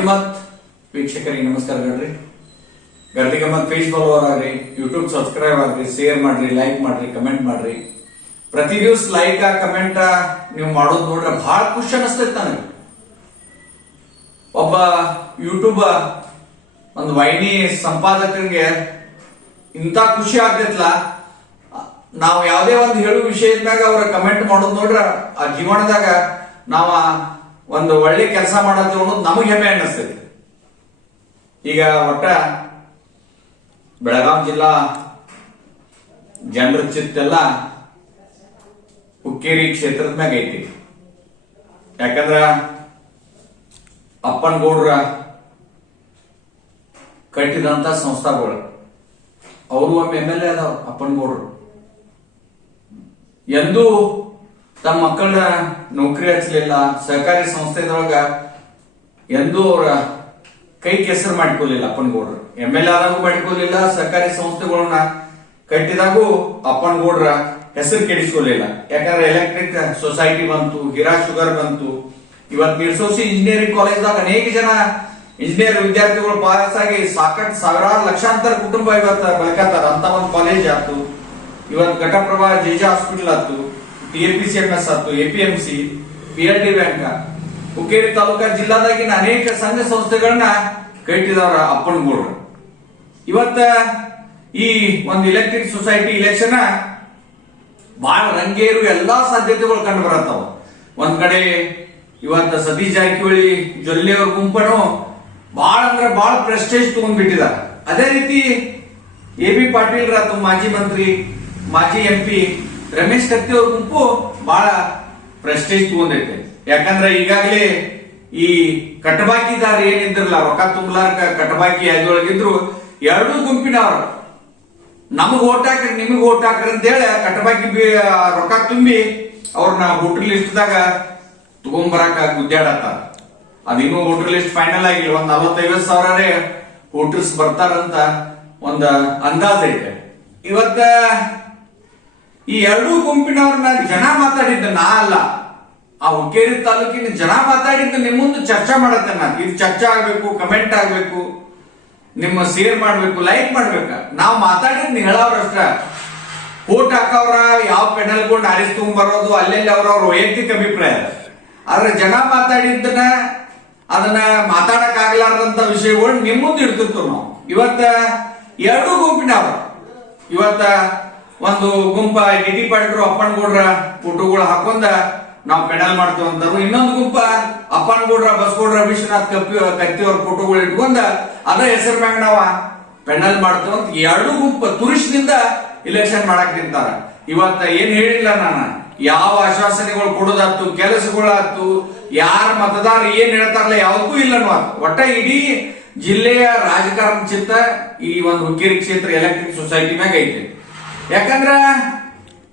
ಗರ್ದಿಗಮ್ಮತ್ ವೀಕ್ಷಕರಿಗೆ ನಮಸ್ಕಾರಗಳ್ರಿ. Gardigammat face follower ಆಗ್ರಿ, YouTube subscribe ಆಗ್ರಿ, share ಮಾಡ್ರಿ, like ಮಾಡ್ರಿ, ಕಮೆಂಟ್ ಮಾಡ್ರಿ. ಪ್ರತಿ ದಿವಸ ಲೈಕ್ ಕಮೆಂಟ್ ನೀವು ಮಾಡೋದು ನೋಡ್ರೆ ಬಹಳ ಖುಷಿ ಅನಿಸ್ತೈತಿ ನನಗೆ. ಒಬ್ಬ ಯೂಟ್ಯೂಬ್ ಒಂದು ವಾಹಿನಿ ಸಂಪಾದಕರಿಗೆ ಇಂತ ಖುಷಿ ಆಗ್ತೈತ್ಲ, ನಾವು ಯಾವುದೇ ಒಂದು ಹೇಳು ವಿಷಯದ ಮ್ಯಾಗ ಅವ್ರ ಕಮೆಂಟ್ ಮಾಡೋದು ನೋಡ್ರ ಆ ಜೀವನದಾಗ ನಾವ ಒಂದು ಒಳ್ಳೆ ಕೆಲಸ ಮಾಡತ್ತೇವೆ ಅನ್ನೋದು ನಮಗೆ ಹೆಮ್ಮೆ ಅನ್ನಿಸ್ತೈತಿ. ಈಗ ಒಟ್ಟ ಬೆಳಗಾವಿ ಜಿಲ್ಲಾ ಜನರ ಚಿತ್ತೆಲ್ಲ ಹುಕ್ಕೇರಿ ಕ್ಷೇತ್ರದ ಮ್ಯಾಗ ಐತಿ. ಯಾಕಂದ್ರ ಅಪ್ಪನಗೌಡ್ರ ಕಟ್ಟಿದಂತ ಸಂಸ್ಥಾಗಳು, ಅವರು ಒಮ್ಮೆ MLA ಅದಾವ. ಅಪ್ಪನಗೌಡ್ರು ಎಂದೂ ತಮ್ಮ ಮಕ್ಕಳ ನೌಕರಿ ಹಚ್ಚಲಿಲ್ಲ, ಸಹಕಾರಿ ಸಂಸ್ಥೆದೊಳಗ ಎಂದೂ ಅವರ ಕೈ ಕೆಸರು ಮಾಡಿಕೊಳ್ಳಿಲ್ಲ. ಅಪ್ಪನಗೌಡ್ರು MLA ಆದಾಗೂ ಮಾಡಿಕೊಳ್ಳಿಲ್ಲ, ಸಹಕಾರಿ ಸಂಸ್ಥೆಗಳನ್ನ ಕಟ್ಟಿದಾಗೂ ಅಪ್ಪನಗೌಡ್ರ ಹೆಸರು ಕೆಡಿಸ್ಕೊಳ್ಳಿಲ್ಲ. ಯಾಕಂದ್ರೆ ಎಲೆಕ್ಟ್ರಿಕ್ ಸೊಸೈಟಿ ಬಂತು, ಹಿರಾ ಶುಗರ್ ಬಂತು. ಇವತ್ತು ಮಿರ್ಸೋಸಿ ಇಂಜಿನಿಯರಿಂಗ್ ಕಾಲೇಜ್ದಾಗ ಅನೇಕ ಜನ ಇಂಜಿನಿಯರ್ ವಿದ್ಯಾರ್ಥಿಗಳು ಪಾಸ್ ಆಗಿ ಸಾಕಷ್ಟು ಸಾವಿರಾರು ಲಕ್ಷಾಂತರ ಕುಟುಂಬ ಇವತ್ತು ಬೆಳಕತ್ತಾರ. ಅಂತ ಒಂದು ಕಾಲೇಜ್ ಆಯ್ತು. ಇವತ್ತು ಘಟಪ್ರಭಾ JJ ಹಾಸ್ಪಿಟಲ್ ಆಯ್ತು, TAPCMS ಆಯ್ತು, APMC, PLD bank, Hukkeri taluka ಜಿಲ್ಲಾದಾಗಿನ ಅನೇಕ ಸಂಘ ಸಂಸ್ಥೆಗಳನ್ನ ಕಟ್ಟಿದವರ ಅಪ್ಪನಗೌಡ್ರು. ಇವತ್ತ ಈ ಒಂದು ಎಲೆಕ್ಟ್ರಿಕ್ ಸೊಸೈಟಿ ಇಲೆಕ್ಷನ್ ಬಹಳ ರಂಗೇರು ಎಲ್ಲಾ ಸಾಧ್ಯತೆಗಳು ಕಂಡು ಬರತ್ತಾವ. ಒಂದ್ ಕಡೆ ಇವತ್ತ ಸತೀಶ್ ಜಾರಕಿಹೊಳಿ ಜೊಲ್ಲೆಯವ್ರ ಗುಂಪನು ಬಹಳ ಅಂದ್ರೆ ಬಹಳ ಪ್ರೆಸ್ಟೇಜ್ ತಗೊಂಡ್ಬಿಟ್ಟಿದ್ದಾರೆ. ಅದೇ ರೀತಿ AB ಪಾಟೀಲ್ ರಾತು ಮಾಜಿ ಮಂತ್ರಿ, ಮಾಜಿ MP ರಮೇಶ್ ಕತ್ತಿ ಅವ್ರ ಗುಂಪು ಬಹಳ ಪ್ರೆಸ್ಟೇಜ್ ತಗೊಂಡೈತೆ. ಯಾಕಂದ್ರೆ ಈಗಾಗಲೇ ಈ ಕಟಬಾಕಿದಾರ ಏನಿದ್ರಲ್ಲ, ರೊಕ್ಕ ತುಂಬಲಾರ್ಕ ಕಟಬಾಕಿ ಯಾದಿಯೊಳಗಿದ್ರು, ಎರಡೂ ಗುಂಪಿನವ್ರು ನಮಗ್ ಓಟ್ ಹಾಕ್ರಿ, ನಿಮಗ್ ಓಟ್ ಹಾಕ್ರಿ ಅಂತ ಹೇಳಿ ಕಟಬಾಕಿ ರೊಕ್ಕ ತುಂಬಿ ಅವ್ರನ್ನ ವೋಟರ್ ಲಿಸ್ಟ್ ದಾಗ ತಗೊಂಬರಾಕ ಗುದ್ದಾಡತ್ತಾರ. ಅದಿನ್ನೂ ವೋಟರ್ ಲಿಸ್ಟ್ ಫೈನಲ್ ಆಗಿಲ್ಲ. ಒಂದ್ 40-50 ಸಾವಿರನೇ ವೋಟರ್ಸ್ ಬರ್ತಾರಂತ ಒಂದ ಅಂದಾಜ್ ಐತೆ. ಇವತ್ತ ಈ ಎರಡೂ ಗುಂಪಿನವ್ರನ್ನ ಜನ ಮಾತಾಡಿದ್ದ ನಾ ಅಲ್ಲ, ಆ ಹುಕ್ಕೇರಿ ತಾಲೂಕಿನ ಜನ ಮಾತಾಡಿದ್ದ ನಿಮ್ ಮುಂದೆ ಚರ್ಚೆ ಮಾಡತ್ತೆ. ನಾನು ಇದು ಚರ್ಚೆ ಆಗ್ಬೇಕು, ಕಮೆಂಟ್ ಆಗ್ಬೇಕು, ನಿಮ್ಮ ಶೇರ್ ಮಾಡ್ಬೇಕು, ಲೈಕ್ ಮಾಡ್ಬೇಕ. ನಾವು ಮಾತಾಡಿದ್ ಹೇಳವ್ರಷ್ಟ, ಓಟ್ ಹಾಕವ್ರ ಯಾವ ಪೆನಲ್ಗೊಂಡು ಆರಿಸ್ ತಗೊಂಡ್ಬರೋದು ಅಲ್ಲೆಲ್ಲಿ ಅವ್ರವ್ರ ವೈಯಕ್ತಿಕ ಅಭಿಪ್ರಾಯ. ಆದ್ರೆ ಜನ ಮಾತಾಡಿದ್ದನ್ನ ಅದನ್ನ ಮಾತಾಡಕ್ ಆಗ್ಲಾರ್ದಂತ ವಿಷಯಗಳು ನಿಮ್ ಮುಂದೆ ಇಡ್ತಿರ್ತೀವಿ ನಾವು. ಇವತ್ತ ಎರಡೂ ಗುಂಪಿನವ್ರು ಇವತ್ತ ಒಂದು ಗುಂಪ DT ಪಾಟೀಲ್ ಅಪ್ಪನಗೌಡ್ರ ಫೋಟೋಗಳು ಹಾಕೊಂಡ ನಾವು ಪೆನಲ್ ಮಾಡ್ತೀವಿ ಅಂತಾರು. ಇನ್ನೊಂದು ಗುಂಪ ಅಪ್ಪನಗೌಡ್ರ, ಬಸಗೌಡ್ರ, ವಿಶ್ವನಾಥ್ ಕತ್ತಿ ಅವ್ರ ಫೋಟೋಗಳು ಇಟ್ಕೊಂಡ ಅದ ಹೆಸರು ಮ್ಯಾಗ ನಾವ ಪೆನಲ್ ಮಾಡ್ತೇವೆ ಅಂತ ಎರಡೂ ಗುಂಪ ತುರುಷದಿಂದ ಇಲೆಕ್ಷನ್ ಮಾಡಕ್ ನಿಂತಾರ. ಇವತ್ತ ಏನ್ ಹೇಳಿಲ್ಲ ನಾನು, ಯಾವ ಆಶ್ವಾಸನೆಗಳು ಕೊಡೋದಾತು, ಕೆಲಸಗಳಾತು, ಯಾರ ಮತದಾರ ಏನ್ ಹೇಳ್ತಾರಲ್ಲ ಯಾವುದಕ್ಕೂ ಇಲ್ಲ. ಒಟ್ಟ ಇಡೀ ಜಿಲ್ಲೆಯ ರಾಜಕಾರಣ ಚಿತ್ತ ಈ ಒಂದು ಹುಕ್ಕೇರಿ ಕ್ಷೇತ್ರ ಎಲೆಕ್ಟ್ರಿಕ್ ಸೊಸೈಟಿ ಮ್ಯಾಗ ಐತೆ. ಯಾಕಂದ್ರ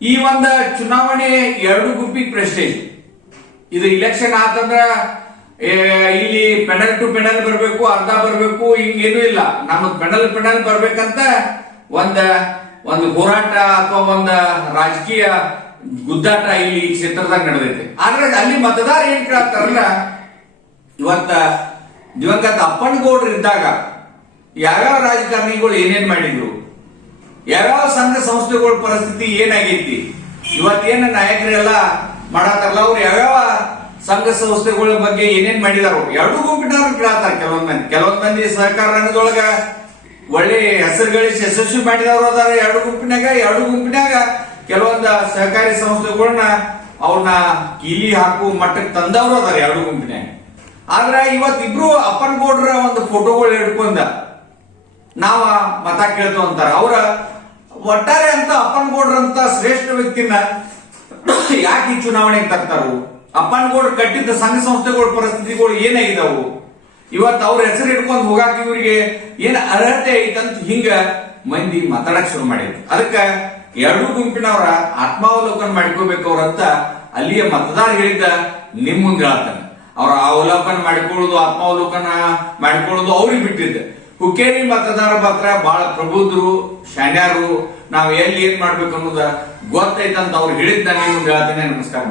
ಈ ಒಂದು ಚುನಾವಣೆ ಎರಡು ಗುಂಪಿಗೆ ಪ್ರೆಸ್ಟೇಜ್. ಇದು ಇಲೆಕ್ಷನ್ ಆತಂದ್ರ ಇಲ್ಲಿ ಪೆನಲ್ ಟು ಪೆನಲ್ ಬರ್ಬೇಕು, ಅರ್ಧ ಬರ್ಬೇಕು, ಹಿಂಗೇನು ಇಲ್ಲ. ನಮಗ್ ಪೆನಲ್ ಬರ್ಬೇಕಂತ ಒಂದು ಹೋರಾಟ ಅಥವಾ ಒಂದು ರಾಜಕೀಯ ಗುದ್ದಾಟ ಇಲ್ಲಿ ಕ್ಷೇತ್ರದಾಗ ನಡೆದೈತೆ. ಆದ್ರೆ ಅಲ್ಲಿ ಮತದಾರ ಏನ್ ಕೇಳ್ತಾರಲ್ಲ, ಇವತ್ತ ದಿವಂಗತ ಅಪ್ಪನಗೌಡ್ರು ಇದ್ದಾಗ ಯಾವ್ಯಾವ ರಾಜಕಾರಣಿಗಳು ಏನೇನ್ ಮಾಡಿದ್ರು, ಯಾವ್ಯಾವ ಸಂಘ ಸಂಸ್ಥೆಗಳ ಪರಿಸ್ಥಿತಿ ಏನಾಗೈತಿ, ಇವತ್ತೇನ ನಾಯಕರೆಲ್ಲ ಮಾಡತ್ತಾರಲ್ಲ ಅವ್ರು ಯಾವ್ಯಾವ ಸಂಘ ಸಂಸ್ಥೆಗಳ ಬಗ್ಗೆ ಏನೇನ್ ಮಾಡಿದಾರೋ ಎರಡೂ ಗುಂಪಿನವ್ರು ಕೇಳ್ತಾರ. ಕೆಲವೊಂದ್ ಮಂದಿ ಸಹಕಾರ ರಂಗದೊಳಗ ಒಳ್ಳೆ ಹೆಸರು ಗಳಿಸಿ ಯಶಸ್ವಿ ಮಾಡಿದವರು ಅದಾರ ಎರಡು ಗುಂಪಿನಾಗ ಕೆಲವೊಂದು ಸಹಕಾರಿ ಸಂಸ್ಥೆಗಳನ್ನ ಅವ್ರನ್ನ ಕೀಲಿ ಹಾಕು ಮಟ್ಟಕ್ಕೆ ತಂದವರು ಅದಾರ ಎರಡು ಗುಂಪಿನಾಗ. ಆದ್ರ ಇವತ್ತಿಬ್ರು ಅಪ್ಪನಗೌಡ್ರ ಒಂದು ಫೋಟೋಗಳು ಹಿಡ್ಕೊಂಡ ನಾವ ಮತ ಕೇಳ್ತು ಅಂತಾರ. ಅವ್ರ ಒಟ್ಟಾರೆ ಅಂತ ಅಪ್ಪನಗೌಡ್ರಂತ ಶ್ರೇಷ್ಠ ವ್ಯಕ್ತಿನ ಯಾಕೆ ಈ ಚುನಾವಣೆಗೆ ತರ್ತಾರು? ಅಪ್ಪನಗೌಡ್ರು ಕಟ್ಟಿದ್ದ ಸಂಘ ಸಂಸ್ಥೆಗಳ ಪರಿಸ್ಥಿತಿಗಳು ಏನಾಗಿದಾವು? ಇವತ್ತು ಅವ್ರ ಹೆಸರು ಇಟ್ಕೊಂಡು ಹೋಗಾಕ ಇವರಿಗೆ ಏನ್ ಅರ್ಹತೆ ಐತಂತ ಹಿಂಗ ಮಂದಿ ಮಾತಾಡಕ್ ಶುರು ಮಾಡಿದ್ರು. ಅದಕ್ಕ ಎರಡೂ ಗುಂಪಿನವರ ಆತ್ಮಾವಲೋಕನ ಮಾಡ್ಕೋಬೇಕವ್ರಂತ ಅಲ್ಲಿಯ ಮತದಾರ ಹೇಳಿದ್ದ ನಿಮ್ ಮುಂದೆ ಹೇಳ್ತಾನೆ. ಅವ್ರ ಅವಲೋಕನ ಮಾಡ್ಕೊಳ್ಳೋದು, ಆತ್ಮಾವಲೋಕನ ಮಾಡ್ಕೊಳ್ಳೋದು ಅವ್ರಿಗೆ ಬಿಟ್ಟಿದ್ದ. ಹುಕ್ಕೇರಿ ಮತದಾರ ಮಾತ್ರ ಬಹಳ ಪ್ರಬುದ್ಧರು, ಶಾಣ್ಯಾರು, ನಾವ್ ಎಲ್ಲಿ ಏನ್ ಮಾಡ್ಬೇಕು ಅನ್ನೋದ ಗೊತ್ತೈತಂತ ಅವ್ರು ಹೇಳಿದ್ದ ನಿಮ್ ಮುಂದೆ ಹೇಳ್ತೇನೆ. ನಮಸ್ಕಾರ.